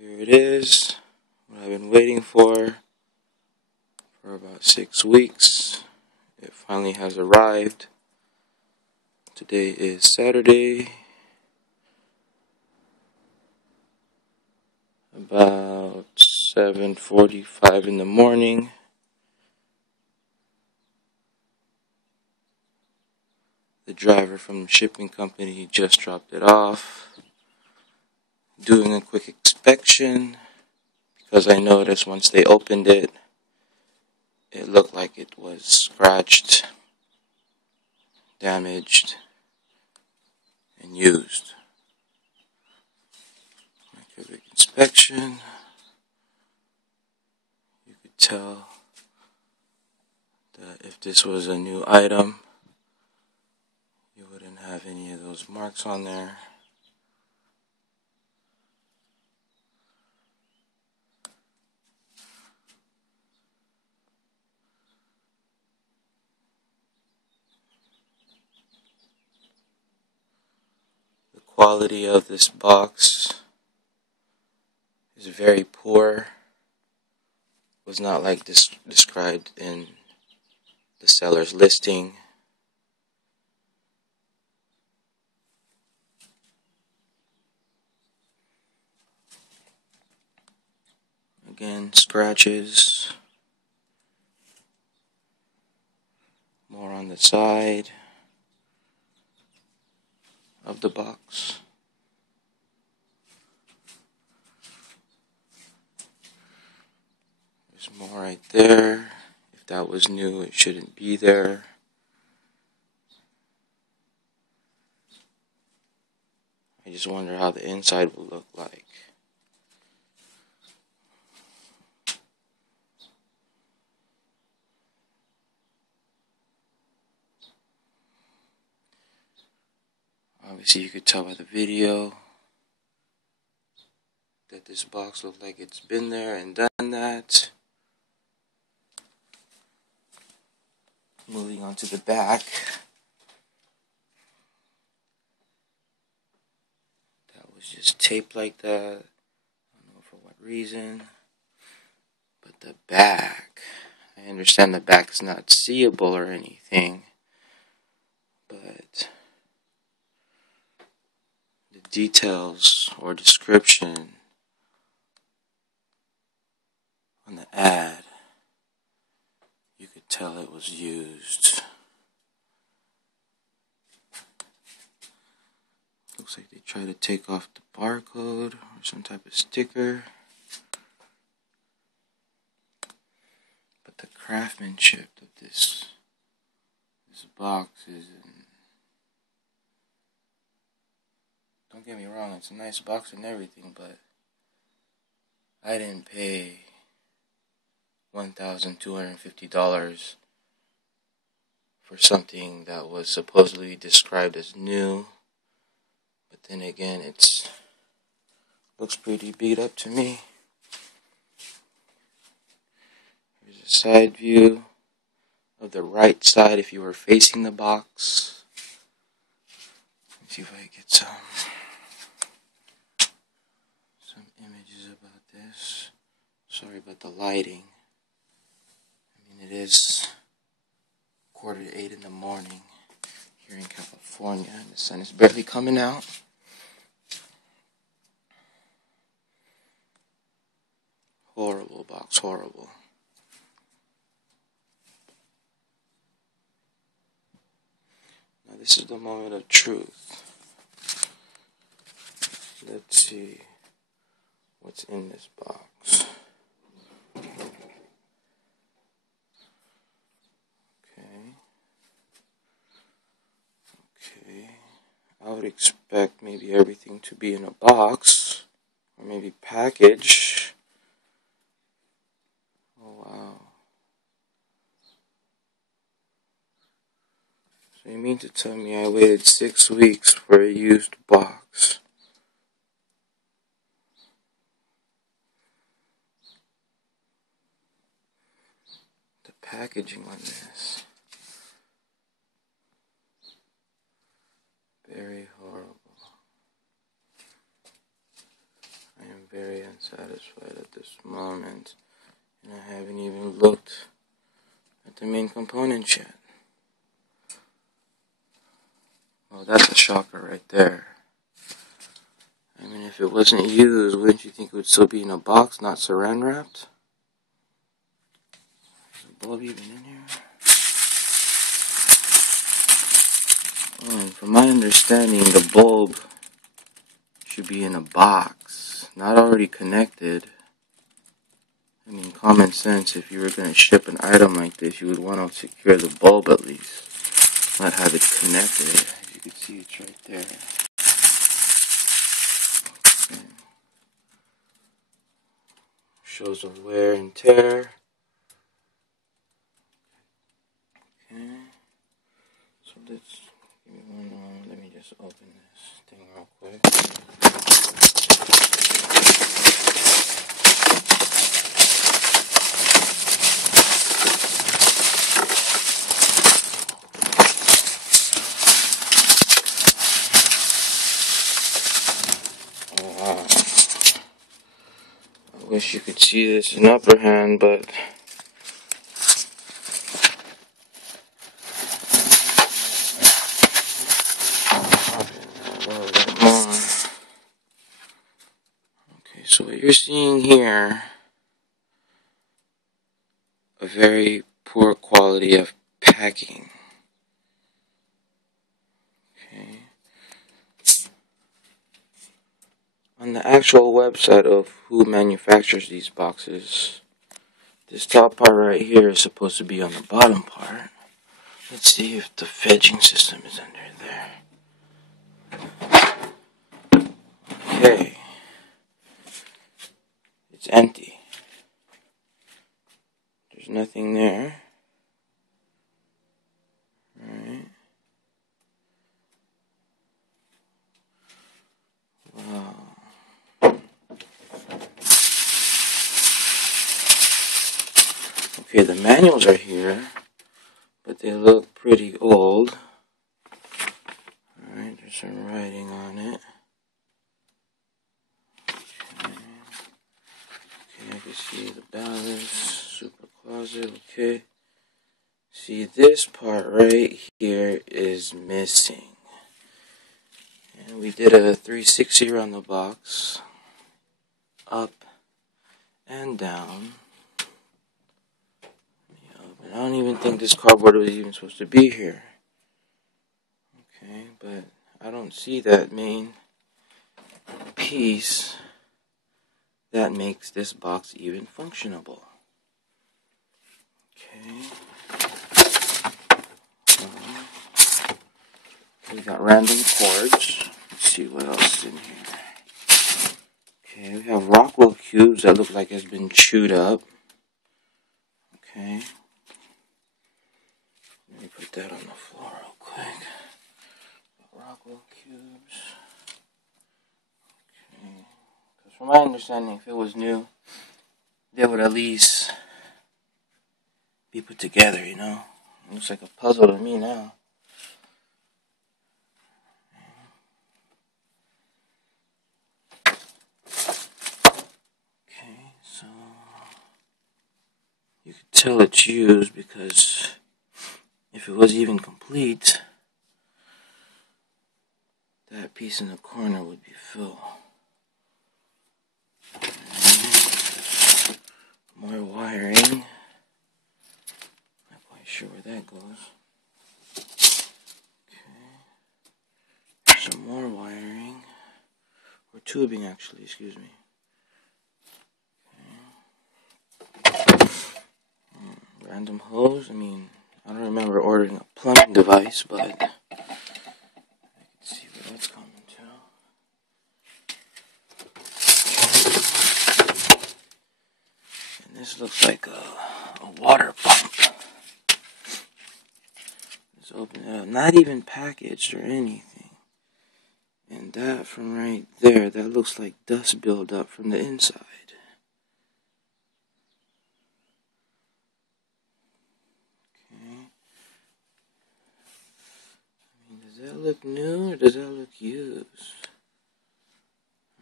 Here it is, what I've been waiting for about 6 weeks. It finally has arrived. Today is Saturday, about 7:45 in the morning. The driver from the shipping company just dropped it off. Doing a quick inspection because I noticed once they opened it, it looked like it was scratched, damaged, and used. A quick inspection. You could tell that if this was a new item, you wouldn't have any of those marks on there. The quality of this box is very poor. It was not like this described in the seller's listing. Again, scratches. More on the side of the box. There's more right there. If that was new, it shouldn't be there. I just wonder how the inside will look like. Obviously, you could tell by the video that this box looks like it's been there and done that. Moving on to the back. That was just taped like that. I don't know for what reason. But the back, I understand the back is not seeable or anything, but the details or description on the ad, you could tell it was used. Looks like they tried to take off the barcode or some type of sticker. But the craftsmanship of this box is, don't get me wrong, it's a nice box and everything, but I didn't pay $1,250 for something that was supposedly described as new. But then again, looks pretty beat up to me. Here's a side view of the right side if you were facing the box. Let's see if I get some images about this. Sorry about the lighting. I mean, it is 7:45 in the morning here in California, and the sun is barely coming out. Horrible box, horrible. Now this is the moment of truth. Let's see what's in this box. Okay. I would expect maybe everything to be in a box, or maybe packaged. Oh wow. So you mean to tell me I waited 6 weeks for a used box? The packaging on this, very horrible. I am very unsatisfied. satisfied at this moment, and I haven't even looked at the main components yet. Well, that's a shocker right there. I mean, if it wasn't used, wouldn't you think it would still be in a box, not saran wrapped? Is the bulb even in here? And from my understanding, the bulb should be in a box, not already connected. I mean, common sense, if you were going to ship an item like this, you would want to secure the bulb at least, not have it connected. As you can see, it's right there. Okay. Shows the wear and tear. Okay. So let's give me one moment. Let me just open this thing real quick. Wow. I wish you could see this in upper hand, but okay, so what you're seeing here, a very poor quality of packing. Okay. On the actual website of who manufactures these boxes, this top part right here is supposed to be on the bottom part. Let's see if the fetching system is under there. Okay. It's empty. There's nothing there. Alright. Wow. Okay, the manuals are here, but they look pretty old. Alright, there's some writing on it. Okay, I can see the ballast, super closet, okay. See, this part right here is missing. And we did a 360 around the box, up and down. I don't even think this cardboard was even supposed to be here. Okay, but I don't see that main piece that makes this box even functionable. Okay. We got random cords. Let's see what else is in here. Okay, we have Rockwell cubes that look like it's been chewed up. Okay. Let me put that on the floor real quick. Rockwell cubes. Okay. Because from my understanding, if it was new, they would at least be put together, you know? It looks like a puzzle to me now. Okay, so you could tell it's used because if it was even complete, that piece in the corner would be full. More wiring. Not quite sure where that goes. Okay. Some more wiring. Or tubing, actually, excuse me. Okay. Random hose. I mean, I don't remember ordering a plumbing device, but I can see where that's coming to. And this looks like a water pump. Let's open it up. Not even packaged or anything. And that from right there, that looks like dust buildup from the inside. Okay. I mean, does that look new or does that look used? I'm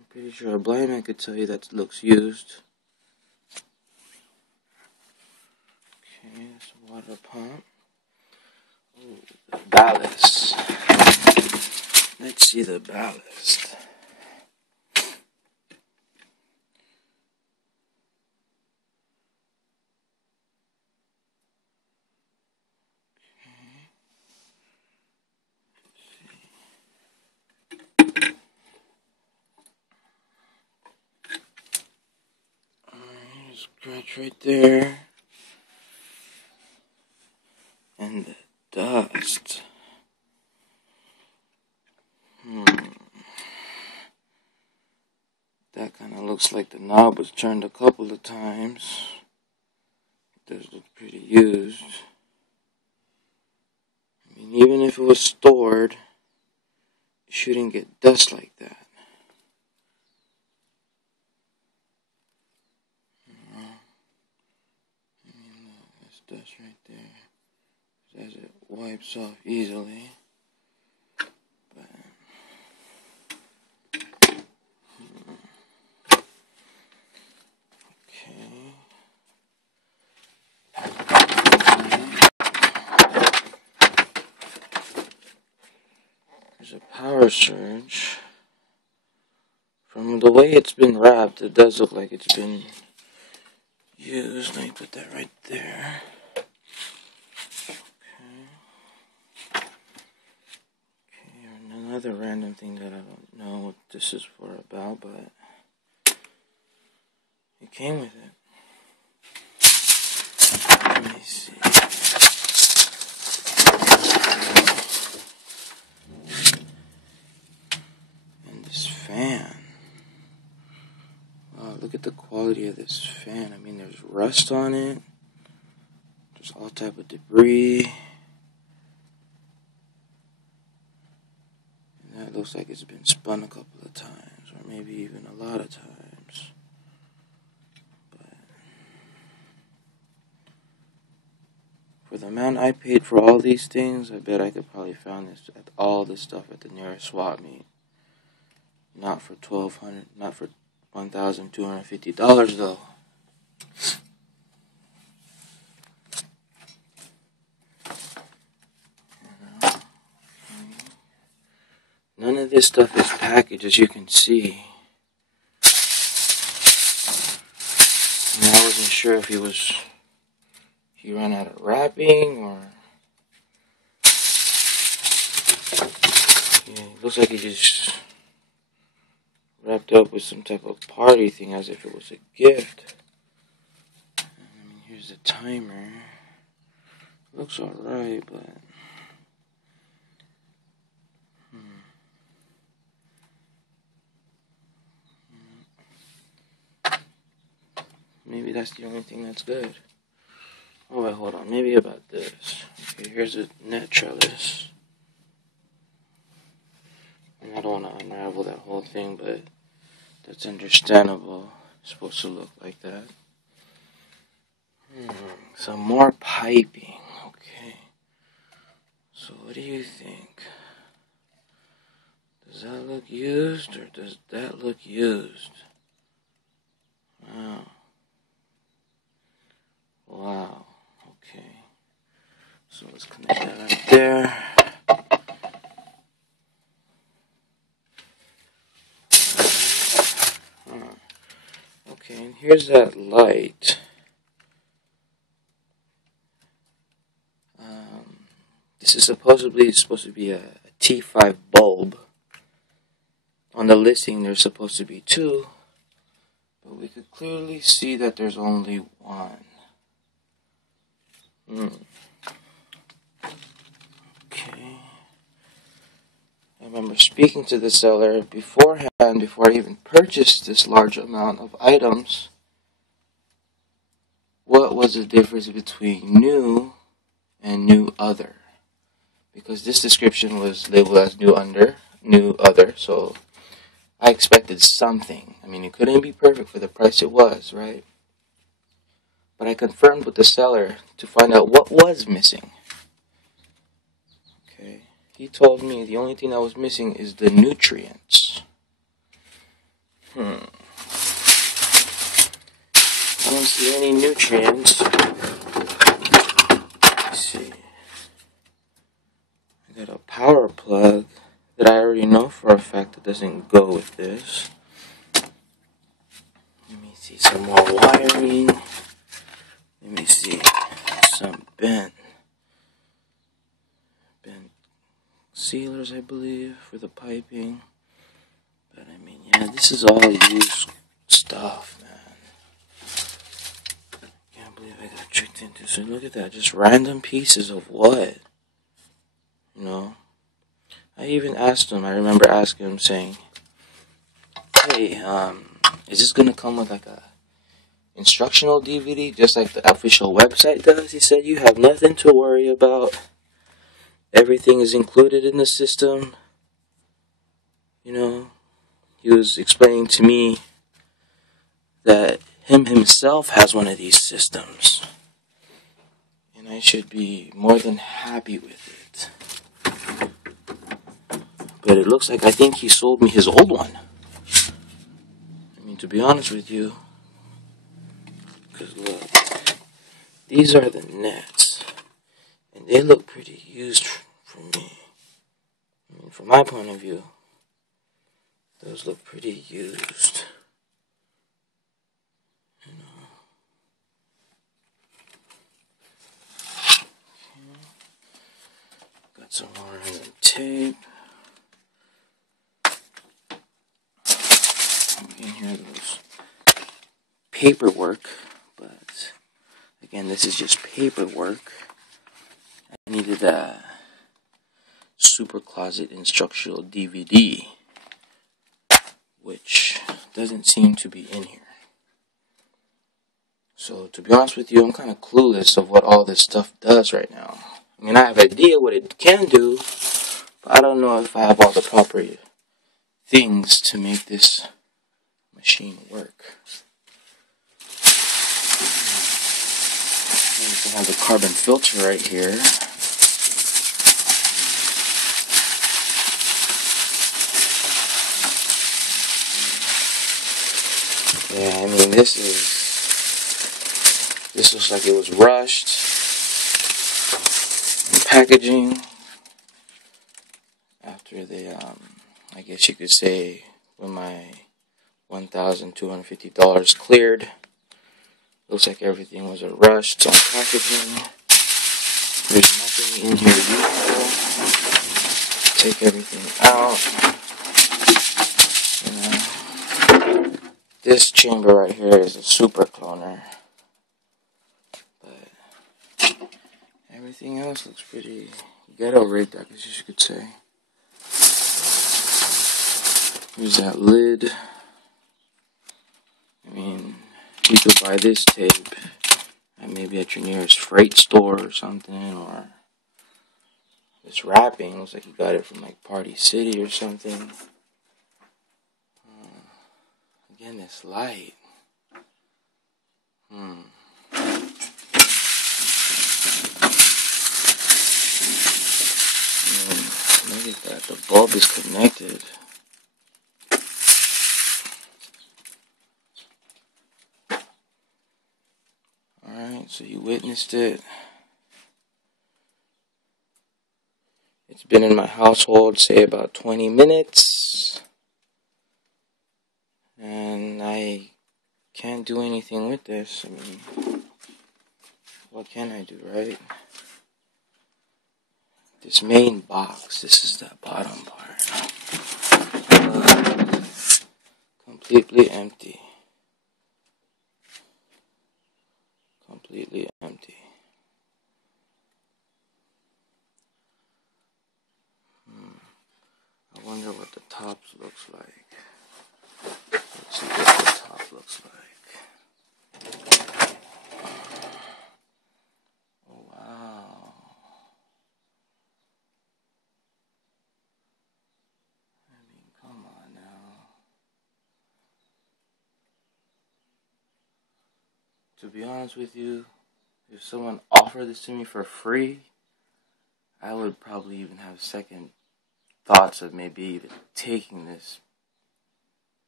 Pretty sure a blind man could tell you that looks used. Okay, it's a water pump. Ooh, the ballast. Let's see the ballast. Scratch right there. And the dust. That kind of looks like the knob was turned a couple of times. It does look pretty used. I mean, even if it was stored, it shouldn't get dust like that. There's dust right there. As it wipes off easily. But okay. There's a power surge. From the way it's been wrapped, it does look like it's been used. Let me put that right there. Another random thing that I don't know what this is for about, but it came with it. Let me see. And this fan. Wow, look at the quality of this fan. I mean, there's rust on it. There's all type of debris. It looks like it's been spun a couple of times, or maybe even a lot of times. But for the amount I paid for all these things, I bet I could probably find this at all this stuff at the nearest swap meet. Not for $1,200, not for $1,250 though. None of this stuff is packaged, as you can see. And I wasn't sure if he ran out of wrapping, or yeah, it looks like he just wrapped up with some type of party thing, as if it was a gift. Here's the timer. Looks alright, but maybe that's the only thing that's good. Oh wait, hold on. Maybe about this. Okay, here's a net trellis. And I don't want to unravel that whole thing, but that's understandable. It's supposed to look like that. Some more piping. Okay. So what do you think? Does that look used, or does that look used? Wow. Wow. Okay. So let's connect that right there. Okay, and here's that light. This is supposed to be a T5 bulb. On the listing, there's supposed to be two, but we could clearly see that there's only one. Okay. I remember speaking to the seller beforehand, before I even purchased this large amount of items. What was the difference between new and new other? Because this description was labeled as new other, so I expected something. I mean, it couldn't be perfect for the price it was, right? But I confirmed with the seller to find out what was missing. Okay, he told me the only thing that was missing is the nutrients. I don't see any nutrients. Let's see. I got a power plug that I already know for a fact that doesn't go with this. Let me see some more wiring. Let me see some bent sealers, I believe, for the piping. But I mean, yeah, this is all used stuff, man. Can't believe I got tricked into. So look at that, just random pieces of what, you know. I even asked him. I remember asking him, saying, "Hey, is this gonna come with like a instructional DVD, just like the official website does?" He said, "You have nothing to worry about. Everything is included in the system." You know, he was explaining to me that himself has one of these systems, and I should be more than happy with it. But it looks like I think he sold me his old one. I mean, to be honest with you, because look, these are the nets, and they look pretty used for me. I mean, from my point of view, those look pretty used. You know. Okay. Got some more random tape. In here, those paperwork, but again, this is just paperwork. I needed a Super Closet instructional DVD, which doesn't seem to be in here. So, to be honest with you, I'm kind of clueless of what all this stuff does right now. I mean, I have an idea what it can do, but I don't know if I have all the proper things to make this machine work. I have the carbon filter right here. Yeah, I mean, this looks like it was rushed in packaging after they, I guess you could say, when my $1,250 cleared. Looks like everything was rushed on packaging. There's nothing in here useful. Take everything out. This chamber right here is a super cloner. But everything else looks pretty ghetto rigged, I guess you could say. Here's that lid. I mean, you could buy this tape maybe at your nearest freight store or something, or this wrapping looks like you got it from like Party City or something. Again, this light. Look at that, the bulb is connected. Alright, so you witnessed it. It's been in my household, say, about 20 minutes. And I can't do anything with this. I mean, what can I do, right? This main box, this is the bottom part. Completely empty. Completely empty. I wonder what the top looks like. Let's see what the top looks like. Oh, wow. I mean, come on now. To be honest with you, if someone offered this to me for free, I would probably even have second thoughts of maybe even taking this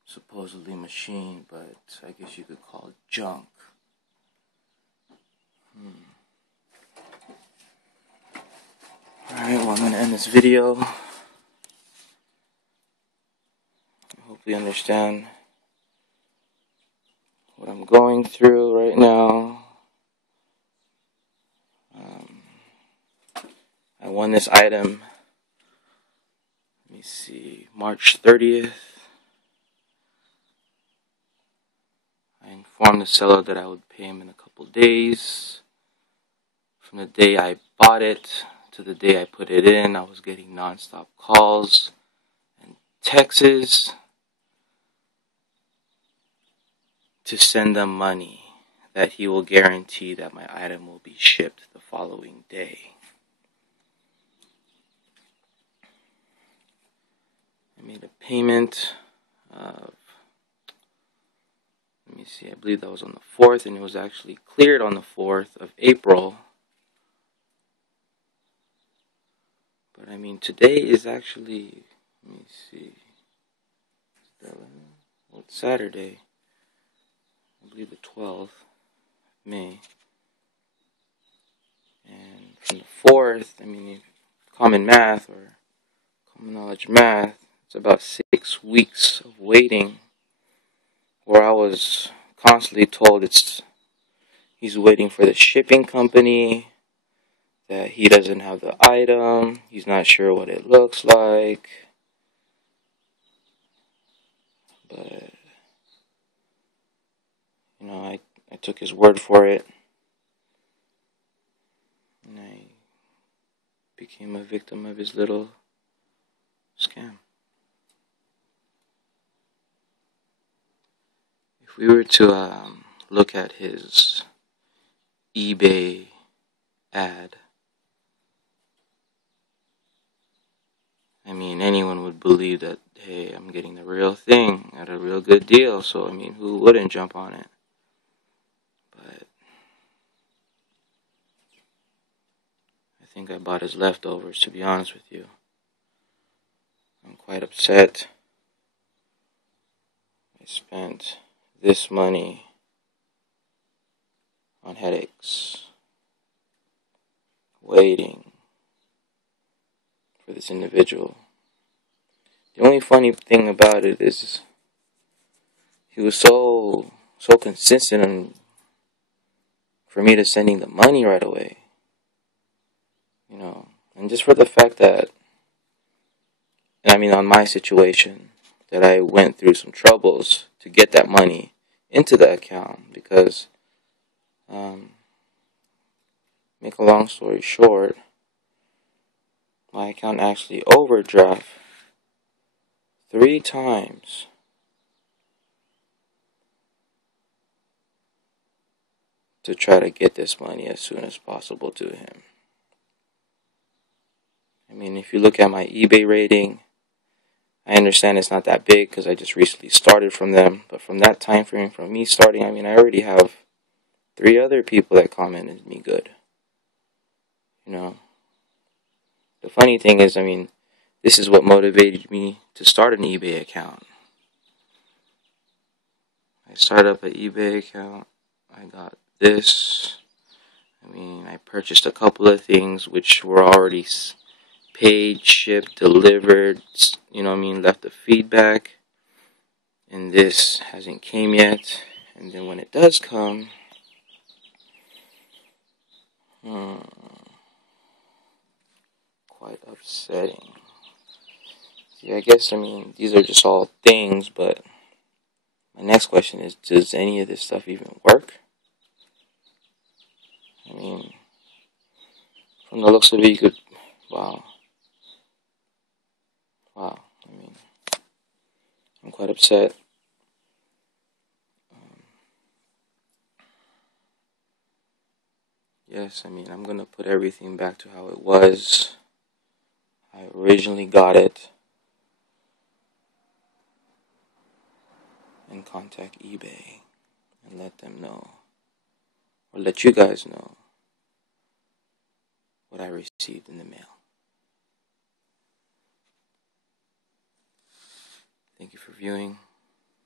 supposedly machine, but I guess you could call it junk. Alright, well, I'm going to end this video. I hope you understand what I'm going through right now. I won this item, let me see, March 30th. I informed the seller that I would pay him in a couple days. From the day I bought it to the day I put it in, I was getting non-stop calls and texts to send them money that he will guarantee that my item will be shipped the following day. I made a payment of, let me see, I believe that was on the 4th, and it was actually cleared on the 4th of April. But I mean, today is actually, let me see, well, it's Saturday, I believe the 12th of May. And from the 4th, I mean, common math or common knowledge math, it's about 6 weeks of waiting, where I was constantly told he's waiting for the shipping company, that he doesn't have the item, he's not sure what it looks like. But, you know, I took his word for it, and I became a victim of his little scam. If we were to look at his eBay ad, I mean, anyone would believe that, hey, I'm getting the real thing at a real good deal, so I mean, who wouldn't jump on it? But I think I bought his leftovers, to be honest with you. I'm quite upset. I spent this money on headaches, waiting for this individual. The only funny thing about it is he was so consistent on for me to sending the money right away. You know, and just for the fact that, I mean, on my situation, that I went through some troubles to get that money into the account, because, make a long story short, my account actually overdraft 3 times to try to get this money as soon as possible to him. I mean, if you look at my eBay rating, I understand it's not that big because I just recently started from them, but from that time frame, from me starting, I mean, I already have 3 other people that commented me good. You know, the funny thing is, I mean, this is what motivated me to start an eBay account. I started up an eBay account, I got this, I mean, I purchased a couple of things which were already paid, shipped, delivered, you know what I mean, left a feedback, and this hasn't came yet. And then when it does come, quite upsetting. See, I guess, I mean, these are just all things, but my next question is, does any of this stuff even work? I mean, from the looks of it, you could, wow, I mean, I'm quite upset. Yes, I mean, I'm going to put everything back to how it was. I originally got it. And contact eBay and let them know, or let you guys know, what I received in the mail. Thank you for viewing.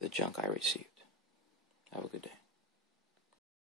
the junk I received. Have a good day.